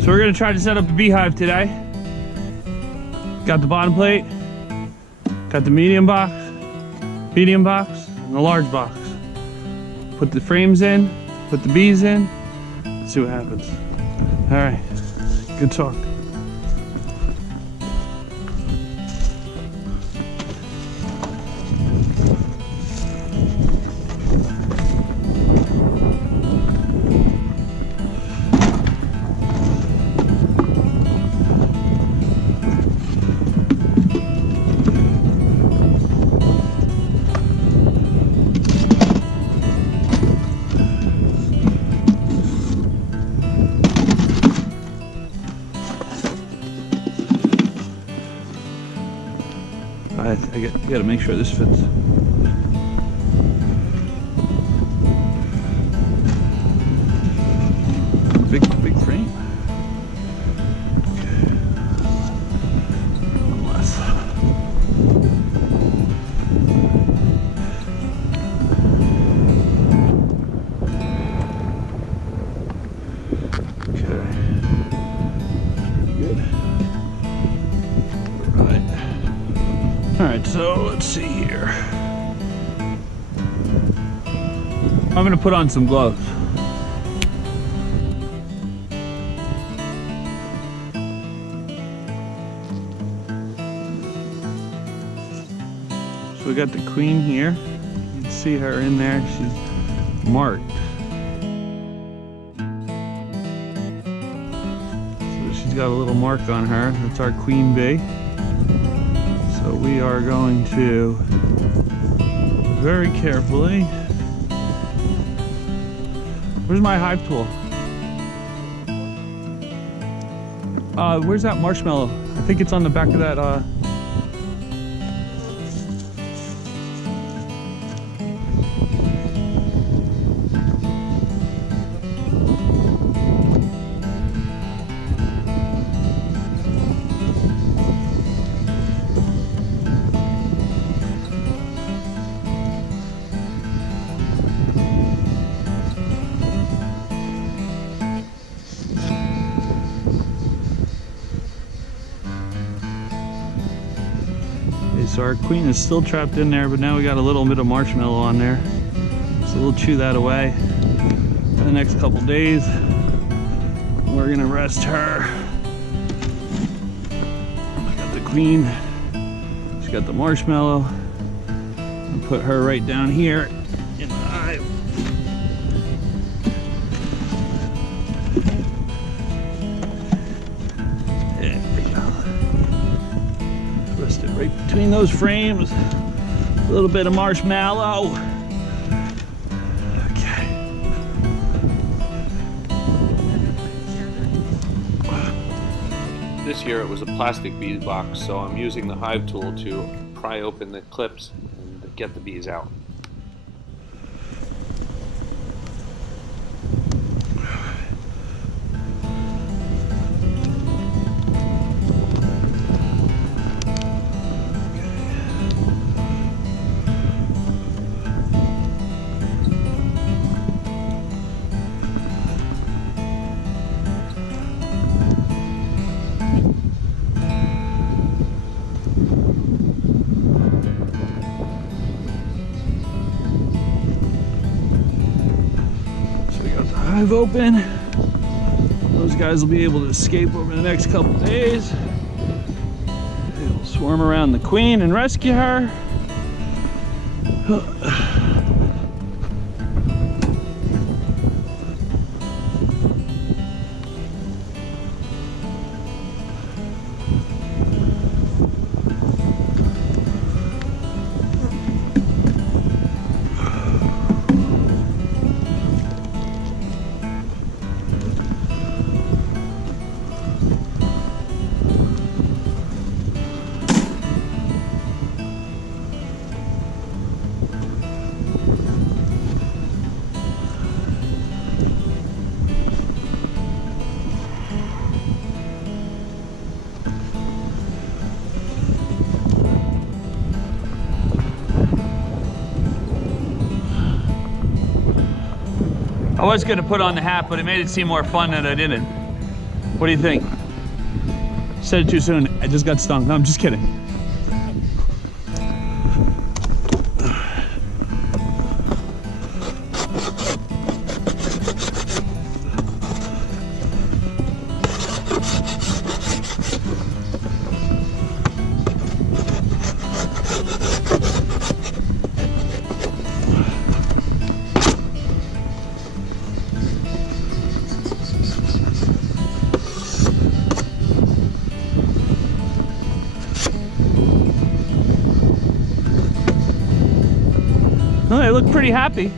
So we're gonna try to set up a beehive today. Got the bottom plate, got the medium box, and the large box. Put the frames in, put the bees in, let's see what happens. All right, good talk. I gotta make sure this fits. Big frame. Okay. One less. Okay. Good. All right, so let's see here. I'm gonna put on some gloves. So we got the queen here. You can see her in there. She's marked. So she's got a little mark on her. That's our queen bee. So we are going to very carefully. Where's my hive tool? Where's that marshmallow? I think it's on the back of that. So our queen is still trapped in there, but now we got a little bit of marshmallow on there. So we'll chew that away for the next couple days. We're gonna rest her. I got the queen, she's got the marshmallow. And put her right down here in the hive. Right between those frames, a little bit of marshmallow. Okay. This year it was a plastic bees box, so I'm using the hive tool to pry open the clips and get the bees out. Hive open. Those guys will be able to escape over the next couple days. They'll swarm around the queen and rescue her. I was gonna put on the hat, but it made it seem more fun that I didn't. What do you think? Said it too soon. I just got stung. No, I'm just kidding. Oh, they look pretty happy.